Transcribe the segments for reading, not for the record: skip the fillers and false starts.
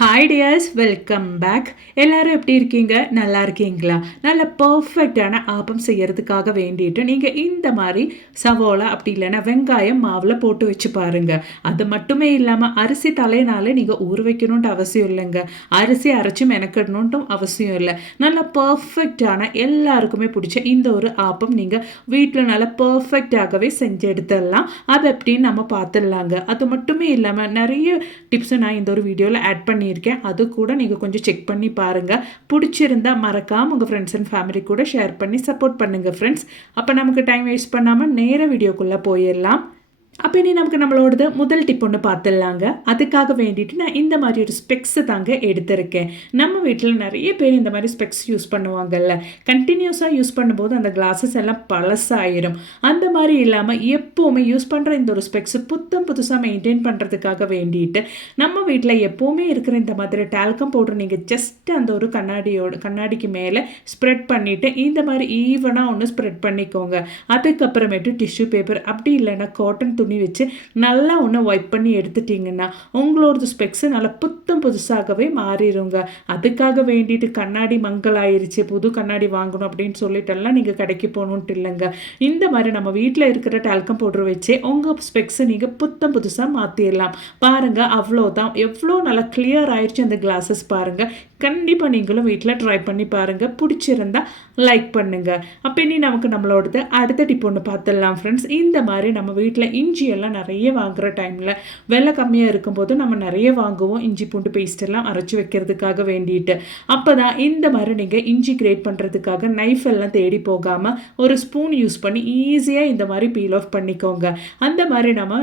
Hi tears, welcome back. எல்லாரும் எப்படி இருக்கீங்க? நல்லா இருக்கீங்களா? நல்ல பர்ஃபெக்டான ஆப்பம் செய்யறதுக்காக வேண்டிட்டு நீங்கள் இந்த மாதிரி சவோலா அப்படி இல்லைன்னா வெங்காயம் மாவில் போட்டு வச்சு பாருங்க. அது மட்டுமே இல்லாமல் அரிசி தலையினால நீங்கள் ஊற வைக்கணுன்ட்டு அவசியம் இல்லைங்க. அரிசி அரைச்சி மெனக்கிடணுன்ட்டும் அவசியம் இல்லை. நல்ல பர்ஃபெக்டான எல்லாருக்குமே பிடிச்ச இந்த ஒரு ஆப்பம் நீங்கள் வீட்டில் நல்லா பர்ஃபெக்டாகவே செஞ்சு எடுத்துடலாம். அது எப்படின்னு நம்ம பார்த்துடலாங்க. அது மட்டுமே இல்லாமல் நிறைய டிப்ஸை நான் இந்த ஒரு வீடியோவில் ஆட் பண்ணியிருக்கேன். அது கூட நீங்கள் கொஞ்சம் செக் பண்ணி பாருங்கள். பிடிச்சிருந்தா மறக்காமல் உங்கள் ஃப்ரெண்ட்ஸ் அண்ட் ஃபேமிலி கூட ஷேர் பண்ணி சப்போர்ட் பண்ணுங்கள் ஃப்ரெண்ட்ஸ். அப்போ நமக்கு டைம் வேஸ்ட் பண்ணாமல் நேர வீடியோக்குள்ளே போயிடலாம். அப்போ இனி நமக்கு நம்மளோடது முதல் டிப் ஒன்று பார்த்துடலாங்க. அதுக்காக வேண்டிட்டு நான் இந்த மாதிரி ஒரு ஸ்பெக்ஸை தாங்க எடுத்திருக்கேன். நம்ம வீட்டில் நிறைய பேர் இந்த மாதிரி ஸ்பெக்ஸ் யூஸ் பண்ணுவாங்கல்ல. கண்டினியூஸாக யூஸ் பண்ணும்போது அந்த கிளாஸஸ் எல்லாம் பழசாயிரும். அந்த மாதிரி இல்லாமல் எப்போவுமே யூஸ் பண்ணுற இந்த ஒரு ஸ்பெக்ஸ் புதுசாக மெயின்டைன் பண்ணுறதுக்காக வேண்டிட்டு நம்ம வீட்டில் எப்போவுமே இருக்கிற இந்த மாதிரி டால்கம் பவுடர் நீங்கள் ஜஸ்ட் அந்த ஒரு கண்ணாடிக்கு மேலே ஸ்ப்ரெட் பண்ணிவிட்டு இந்த மாதிரி ஈவனாக ஒன்று ஸ்ப்ரெட் பண்ணிக்கோங்க. அதுக்கப்புறமேட்டு டிஷ்யூ பேப்பர் அப்படி இல்லைன்னா காட்டன் துணி வச்சு நல்லா ஒன்று வைப் பண்ணி எடுத்துட்டிங்கன்னா உங்களோட ஸ்பெக்ஸு நல்லா புதுசாகவே மாறிடுங்க. அதுக்காக வேண்டிட்டு கண்ணாடி மங்கலாயிருச்சு, புது கண்ணாடி வாங்கணும் அப்படின்னு சொல்லிட்டெல்லாம் நீங்கள் கடைக்கு போகணுன்ட்டு இல்லைங்க. இந்த மாதிரி நம்ம வீட்டில் இருக்கிற டால்கம் பவுடர் வச்சு உங்கள் ஸ்பெக்ஸை நீங்கள் புதுசாக மாற்றிடலாம். பாருங்கள், அவ்வளோதான். எவ்வளோ நல்லா கிளியர் ஆயிடுச்சு அந்த கிளாஸஸ் பாருங்கள். கண்டிப்பாக நீங்களும் வீட்டில் ட்ரை பண்ணி பாருங்கள். பிடிச்சிருந்தா லைக் பண்ணுங்கள். அப்போ இனி நமக்கு நம்மளோடது அடுத்த டிப் ஒன்று பார்த்துடலாம் ஃப்ரெண்ட்ஸ். இந்த மாதிரி நம்ம வீட்டில் இஞ்சி எல்லாம் நிறைய வாங்குகிற டைமில் விலை கம்மியாக இருக்கும்போது நம்ம நிறைய வாங்குவோம். இஞ்சி பூண்டு பேஸ்ட் எல்லாம் அரைச்சி வைக்கிறதுக்காக வேண்டிட்டு. அப்போ தான் இந்த மாதிரி நீங்கள் இஞ்சி கிரேட் பண்ணுறதுக்காக நைஃப் எல்லாம் தேடி போகாமல் ஒரு ஸ்பூன் யூஸ் பண்ணி ஈஸியாக இந்த மாதிரி பீல் ஆஃப் பண்ணிக்கோங்க. அந்த மாதிரி நம்ம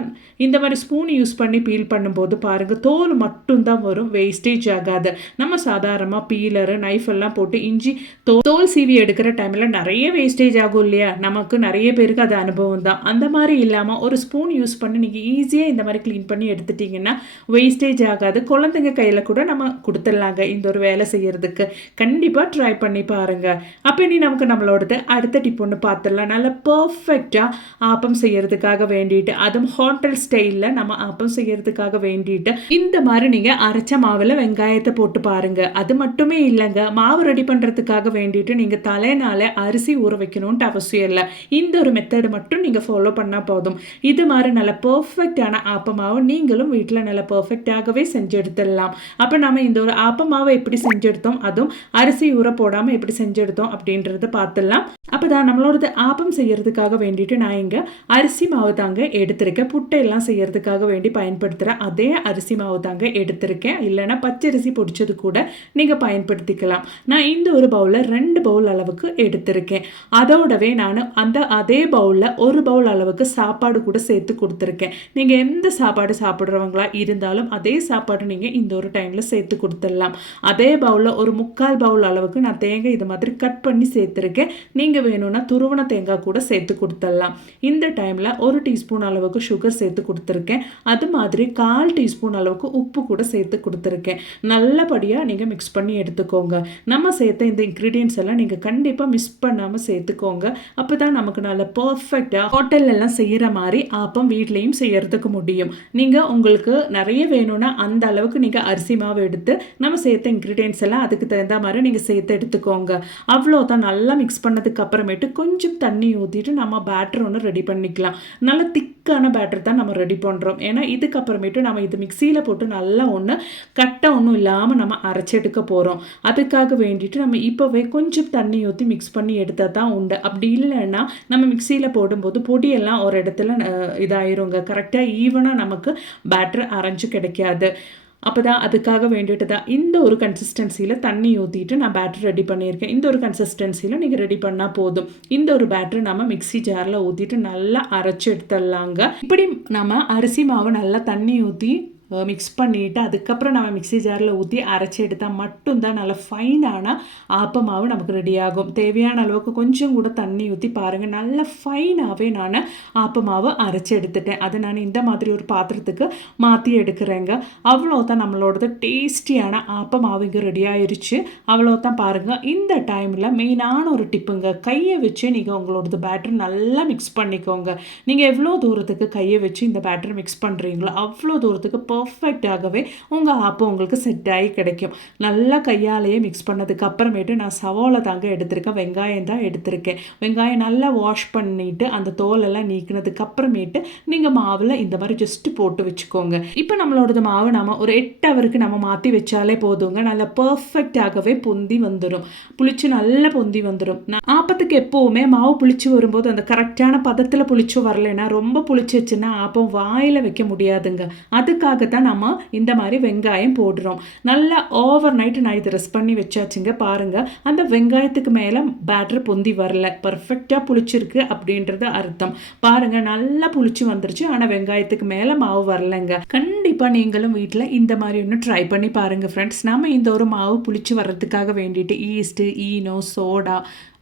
இந்த மாதிரி ஸ்பூன் யூஸ் பண்ணி பீல் பண்ணும்போது பாருங்கள், தோல் மட்டும்தான் வரும், வேஸ்டேஜ் ஆகாது. நம்ம சாதாரணமாக பீலரு நைஃப் எல்லாம் போட்டு இஞ்சி தோல் சீவி எடுக்கிற டைமில் நிறைய வேஸ்டேஜ் ஆகும் இல்லையா? நமக்கு நிறைய பேருக்கு அது அனுபவம் தான். அந்த மாதிரி இல்லாமல் ஒரு ஸ்பூன் யூஸ் பண்ணி நீங்கள் ஈஸியாக இந்த மாதிரி க்ளீன் பண்ணி எடுத்துட்டிங்கன்னா வேஸ்டேஜ் ஆகாது. குழந்தைங்க கையில் கூட நம்ம கொடுத்துடலாங்க இந்த ஒரு வேலை செய்கிறதுக்கு. கண்டிப்பாக ட்ரை பண்ணி பாருங்கள். அப்போ இனி நமக்கு நம்மளோடது அடுத்த டிப் ஒன்று பார்த்துடலாம். நல்லா பர்ஃபெக்டாக ஆப்பம் செய்கிறதுக்காக வேண்டிட்டு, அதுவும் ஹோட்டல் ஸ்டைலில் நம்ம ஆப்பம் செய்கிறதுக்காக வேண்டிட்டு இந்த மாதிரி நீங்கள் அரைச்ச மாவில் வெங்காயத்தை போட்டு பாருங்கள். அது மட்டுமே இல்லைங்க, மாவு ரெடி பண்ணுறதுக்காக வேண்டிட்டு நீங்கள் தலைனால அரிசி ஊற வைக்கணும்ட்டு அவசியம் இல்லை. இந்த ஒரு மெத்தடு மட்டும் நீங்கள் ஃபாலோ பண்ணால் போதும். இது மாதிரி நல்ல பர்ஃபெக்டான ஆப்பமாவை நீங்களும் வீட்டில் நல்ல பர்ஃபெக்டாகவே செஞ்சு எடுத்துடலாம். அப்போ நம்ம இந்த ஒரு ஆப்பமாவை எப்படி செஞ்செடுத்தோம், அதுவும் அரிசி ஊற போடாமல் எப்படி செஞ்செடுத்தோம் அப்படின்றத பார்த்துடலாம். அப்போ தான் நம்மளோடது ஆப்பம் செய்யறதுக்காக வேண்டிட்டு நான் இங்கே அரிசி மாவு தாங்க எடுத்திருக்கேன். புட்டையெல்லாம் செய்யறதுக்காக வேண்டி பயன்படுத்துகிற அதே அரிசி மாவு தாங்க எடுத்திருக்கேன். இல்லைன்னா பச்சரிசி பொடிச்சது கூட நீங்கள் பயன்படுத்திக்கலாம். நான் இந்த ஒரு பவுலில் 2 பவுல் அளவுக்கு எடுத்திருக்கேன். அதோடவே நான் அதே பவுலில் 1 பவுல் அளவுக்கு சாப்பாடு கூட சேர்த்து கொடுத்துருக்கேன். நீங்கள் எந்த சாப்பாடு சாப்பிட்றவங்களா இருந்தாலும் அதே சாப்பாடு நீங்கள் இந்த ஒரு டைமில் சேர்த்து கொடுத்துடலாம். அதே பவுலில் ஒரு 3/4 பவுல் அளவுக்கு நான் தேங்காய் இது மாதிரி கட் பண்ணி சேர்த்துருக்கேன். நீங்கள் வேணும்னா துருவன தேங்காய் கூட சேர்த்து கொடுத்துடலாம். இந்த டைமில் 1 டீஸ்பூன் அளவுக்கு சுகர் சேர்த்து கொடுத்துருக்கேன். அது மாதிரி 1/4 டீஸ்பூன் அளவுக்கு உப்பு கூட சேர்த்து கொடுத்துருக்கேன். நல்லபடியாக நீங்கள் மிக்ஸ் பண்ணி எடுத்துக்கோங்க. நம்ம சேர்த்த இந்த இன்க்ரீடியன்ஸ் எல்லாம் நீங்கள் கண்டிப்பாக மிஸ் பண்ணாமல் சேர்த்துக்கோங்க. அப்போ தான் நமக்கு நல்ல பர்ஃபெக்டாக ஹோட்டல்லாம் செய்கிற மாதிரி ஆப்பம் வீட்லேயும் செய்யறதுக்கு முடியும். நீங்கள் உங்களுக்கு நிறைய வேணும்னா அந்த அளவுக்கு நீங்கள் அரிசி மாவு எடுத்து நம்ம சேர்த்த இன்க்ரீடியன்ஸ் எல்லாம் அதுக்கு தகுந்த மாதிரி நீங்கள் சேர்த்து எடுத்துக்கோங்க. அவ்வளோதான். நல்லா மிக்ஸ் பண்ணதுக்கு அப்புறமேட்டு கொஞ்சம் தண்ணி ஊற்றிட்டு நம்ம பேட்டர் ஒன்று ரெடி பண்ணிக்கலாம். நல்ல திக்கான பேட்டர் தான் நம்ம ரெடி பண்ணுறோம். ஏன்னா இதுக்கப்புறமேட்டு நம்ம இது மிக்சியில் போட்டு நல்லா கட்டை ஒன்றும் இல்லாமல் நம்ம அரைச்சி எடுக்க போகிறோம். அதுக்காக வேண்டிட்டு நம்ம இப்போவே கொஞ்சம் தண்ணி ஊற்றி மிக்ஸ் பண்ணி எடுத்தால் தான் உண்டு. அப்படி இல்லைன்னா நம்ம மிக்சியில் போடும்போது பொடியெல்லாம் ஒரு இடத்துல இதாயிருங்க. கரெக்டாக ஈவனாக நமக்கு பேட்டர் அரைஞ்சு கிடைக்காது. அப்போ தான் அதுக்காக வேண்டிட்டு தான் இந்த ஒரு கன்சிஸ்டன்சியில் தண்ணி ஊற்றிட்டு நான் பேட்டர் ரெடி பண்ணியிருக்கேன். இந்த ஒரு கன்சிஸ்டன்சியில் நீங்கள் ரெடி பண்ணால் போதும். இந்த ஒரு பேட்டர் நம்ம மிக்சி ஜாரில் ஊற்றிட்டு நல்லா அரைச்சி எடுத்துடலாங்க. இப்படி நம்ம அரிசி மாவு நல்லா தண்ணி ஊற்றி மிக்ஸ் பண்ணிவிட்டு அதுக்கப்புறம் நம்ம மிக்சி ஜாரில் ஊற்றி அரைச்சி எடுத்தால் மட்டும்தான் நல்ல ஃபைனான ஆப்பமாவு நமக்கு ரெடி ஆகும். தேவையான அளவுக்கு கொஞ்சம் கூட தண்ணி ஊற்றி பாருங்கள், நல்ல ஃபைனாகவே நான் ஆப்பமாவு அரைச்சி எடுத்துட்டேன். அதை நான் இந்த மாதிரி ஒரு பாத்திரத்துக்கு மாற்றி எடுக்கிறேங்க. அவ்வளோதான், நம்மளோடது டேஸ்டியான ஆப்பமாவு இங்கே ரெடி ஆயிடுச்சு. அவ்வளோதான் பாருங்கள். இந்த டைமில் மெயினான ஒரு டிப்புங்க, கையை வச்சு நீங்கள் உங்களோடது பேட்டர் நல்லா மிக்ஸ் பண்ணிக்கோங்க. நீங்கள் எவ்வளோ தூரத்துக்கு கையை வச்சு இந்த பேட்டர் மிக்ஸ் பண்ணுறீங்களோ அவ்வளோ தூரத்துக்கு பர்ஃபெக்டாகவே உங்கள் ஆப்பம் உங்களுக்கு செட் ஆகி கிடைக்கும். நல்லா கையாலேயே மிக்ஸ் பண்ணதுக்கு அப்புறமேட்டு நான் சவோலை தாங்க எடுத்திருக்கேன், வெங்காயம் தான் எடுத்திருக்கேன். வெங்காயம் நல்லா வாஷ் பண்ணிவிட்டு அந்த தோலெல்லாம் நீக்கினதுக்கு அப்புறமேட்டு நீங்கள் மாவில் இந்த மாதிரி ஜஸ்ட் போட்டு வச்சுக்கோங்க. இப்போ நம்மளோடது மாவு நம்ம ஒரு 8 ஹவருக்கு நம்ம மாற்றி வச்சாலே போதுங்க. நல்லா பர்ஃபெக்டாகவே பொந்தி வந்துடும், புளிச்சு நல்லா பொந்தி வந்துடும். ஆப்பத்துக்கு எப்போவுமே மாவு புளிச்சு வரும்போது அந்த கரெக்டான பதத்தில் புளிச்சு வரலைன்னா ரொம்ப புளிச்சிச்சுன்னா ஆப்பம் வாயில் வைக்க முடியாதுங்க. அதுக்காகத்தான் நம்ம இந்த மாதிரி வெங்காயம் போடுறோம். நல்லா ஓவர் நைட்டு நான் இதை ரெஸ்ட் பண்ணி வச்சாச்சுங்க. பாருங்கள், அந்த வெங்காயத்துக்கு மேலே பேட்டர் பொந்தி வரல, பர்ஃபெக்டாக புளிச்சிருக்கு அப்படின்றது அர்த்தம். பாருங்கள், நல்லா புளிச்சு வந்துருச்சு, ஆனால் வெங்காயத்துக்கு மேலே மாவு வரலைங்க. கண்டிப்பாக நீங்களும் வீட்டில் இந்த மாதிரி ஒன்று ட்ரை பண்ணி பாருங்கள் ஃப்ரெண்ட்ஸ். நம்ம இந்த ஒரு மாவு புளிச்சு வர்றதுக்காக வேண்டிட்டு ஈஸ்ட்டு, ஈனோ, சோடா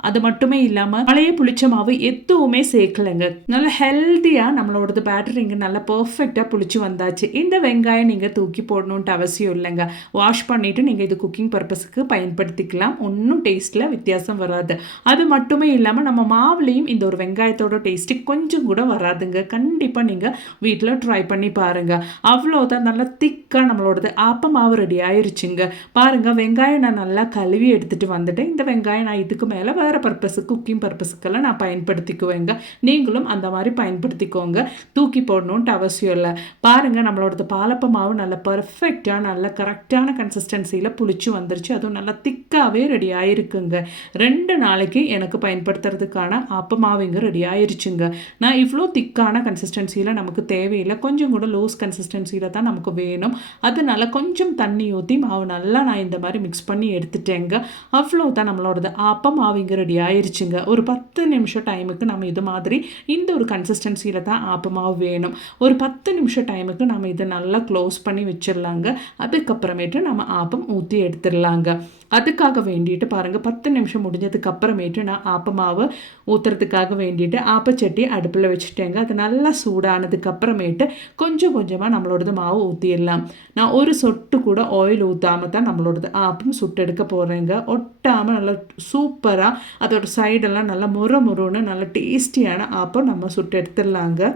அது மட்டுமே இல்லாமல் பழைய புளிச்ச மாவு எதுவுமே சேர்க்கலைங்க. நல்லா ஹெல்த்தியாக நம்மளோடது பேட்டர் இங்கே நல்லா பர்ஃபெக்டாக புளிச்சு வந்தாச்சு. இந்த வெங்காயம் நீங்கள் தூக்கி போடணுன்ட்டு அவசியம் இல்லைங்க. வாஷ் பண்ணிவிட்டு நீங்கள் இது குக்கிங் பர்பஸுக்கு பயன்படுத்திக்கலாம். ஒன்றும் டேஸ்ட்டில் வித்தியாசம் வராது. அது மட்டுமே இல்லாமல் நம்ம மாவுலேயும் இந்த ஒரு வெங்காயத்தோட டேஸ்ட்டு கொஞ்சம் கூட வராதுங்க. கண்டிப்பாக நீங்கள் வீட்டில் ட்ரை பண்ணி பாருங்கள். அவ்வளோதான், நல்லா திக்காக நம்மளோடது ஆப்ப மாவு ரெடி ஆயிருச்சுங்க. பாருங்கள், வெங்காயம் நான் நல்லா கழுவி எடுத்துகிட்டு வந்துட்டேன். இந்த வெங்காயம் நான் இதுக்கு மேலே பர்பஸ் குக்கிங் பர்பஸுக்கெல்லாம் நான் பயன்படுத்திக்குவேங்க. நீங்களும் அந்த மாதிரி பயன்படுத்திக்கோங்க. தூக்கி போடணுன்ட்டு அவசியம் இல்லை. பாருங்கள், நம்மளோட பாலப்ப மாவு நல்ல பர்ஃபெக்டாக நல்ல கரெக்டான கன்சிஸ்டன்சியில் புளிச்சு வந்துருச்சு. அதுவும் நல்லா திக்காகவே ரெடி ஆகிருக்குங்க. 2 நாளைக்கு எனக்கு பயன்படுத்துறதுக்கான ஆப்ப மாவு இங்கே ரெடி ஆயிருச்சுங்க. நான் இவ்வளோ திக்கான கன்சிஸ்டன்சியில் நமக்கு தேவையில்லை, கொஞ்சம் கூட லூஸ் கன்சிஸ்டன்சியில் தான் நமக்கு வேணும். அதனால கொஞ்சம் தண்ணி ஊற்றி மாவு நல்லா நான் இந்த மாதிரி மிக்ஸ் பண்ணி எடுத்துட்டேங்க. அவ்வளோதான், நம்மளோட ஆப்ப மாவு இங்கே ரெடி ஆயிருச்சுங்க. ஒரு 10 நிமிஷம் டைமுக்கு நம்ம இது மாதிரி இந்த ஒரு கன்சிஸ்டன்சியில் தான் ஆப்பமாவு வேணும். ஒரு 10 நிமிஷம் டைமுக்கு நம்ம இதை நல்லா க்ளோஸ் பண்ணி வச்சிடலாங்க. அதுக்கப்புறமேட்டு நம்ம ஆப்பம் ஊற்றி எடுத்துடலாங்க. அதுக்காக வேண்டிட்டு பாருங்கள், 10 நிமிஷம் முடிஞ்சதுக்கு அப்புறமேட்டு நான் ஆப்பமாவு ஊற்றுறதுக்காக வேண்டிட்டு ஆப்பச்சட்டி அடுப்பில் வச்சுட்டேங்க. அது நல்லா சூடானதுக்கு அப்புறமேட்டு கொஞ்சம் கொஞ்சமாக நம்மளோடது மாவு ஊற்றிடலாம். நான் ஒரு சொட்டு கூட ஆயில் ஊற்றாமல் தான் நம்மளோடது ஆப்பம் சுட்டெடுக்க போகிறேங்க. ஒட்டாமல் நல்லா சூப்பராக அதோட சைடெல்லாம் நல்லா முறுன்னு நல்ல டேஸ்டியான ஆப்பம் நம்ம சுட்டு எடுத்துடலாங்க.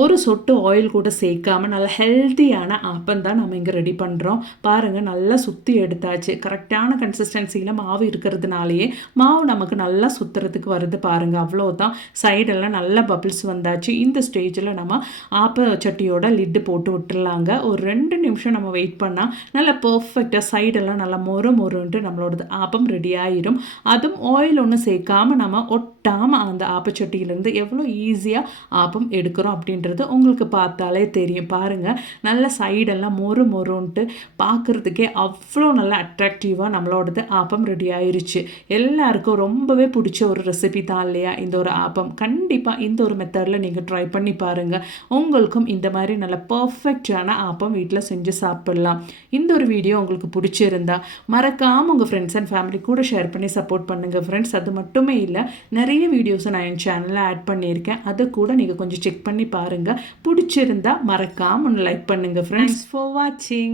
ஒரு சொட்டு ஆயில் கூட சேர்க்காமல் நல்ல ஹெல்த்தியான ஆப்பம் தான் நம்ம இங்கே ரெடி பண்ணுறோம். பாருங்கள், நல்லா சுற்றி எடுத்தாச்சு. கரெக்டான கன்சிஸ்டன்சியில் மாவு இருக்கிறதுனாலேயே மாவு நமக்கு நல்லா சுற்றுறதுக்கு வருது. பாருங்கள், அவ்வளோதான். சைடெல்லாம் நல்லா பபிள்ஸ் வந்தாச்சு. இந்த ஸ்டேஜில் நம்ம ஆப்ப சட்டியோட லிட்டு போட்டு விட்டுடலாங்க. ஒரு 2 நிமிஷம் நம்ம வெயிட் பண்ணால் நல்லா பர்ஃபெக்டாக சைடெல்லாம் நல்லா மொறுன்ட்டு நம்மளோடது ஆப்பம் ரெடி ஆயிரும். அதுவும் ஆயில் ஒன்றும் சேர்க்காமல் நம்ம ஒட்டாமல் அந்த ஆப்பச்சட்டியிலேருந்து எவ்வளோ ஈஸியாக ஆப்பம் எடுக்கிறோம் அப்படின்னு உங்களுக்கு பார்த்தாலே தெரியும். பாருங்கள், நல்ல சைடெல்லாம் மொறுன்ட்டு பார்க்குறதுக்கே அவ்வளோ நல்லா அட்ராக்டிவாக நம்மளோடது ஆப்பம் ரெடி ஆயிருச்சு. எல்லாருக்கும் ரொம்பவே பிடிச்ச ஒரு ரெசிபி தான் இல்லையா இந்த ஒரு ஆப்பம். கண்டிப்பாக இந்த ஒரு மெத்தடில் நீங்கள் ட்ரை பண்ணி பாருங்கள். உங்களுக்கும் இந்த மாதிரி நல்ல பர்ஃபெக்டான ஆப்பம் வீட்டில் செஞ்சு சாப்பிடலாம். இந்த ஒரு வீடியோ உங்களுக்கு பிடிச்சிருந்தா மறக்காமல் உங்கள் ஃப்ரெண்ட்ஸ் அண்ட் ஃபேமிலி கூட ஷேர் பண்ணி சப்போர்ட் பண்ணுங்கள் ஃப்ரெண்ட்ஸ். அது மட்டுமே இல்லை, நிறைய வீடியோஸை நான் என் சேனலில் ஆட் பண்ணியிருக்கேன். அதை கூட நீங்கள் கொஞ்சம் செக் பண்ணி பாருங்கள். பிடிச்சிருந்தா மறக்காம லைக் பண்ணுங்க ஃப்ரெண்ட்ஸ். ஃபார் வாட்சிங்.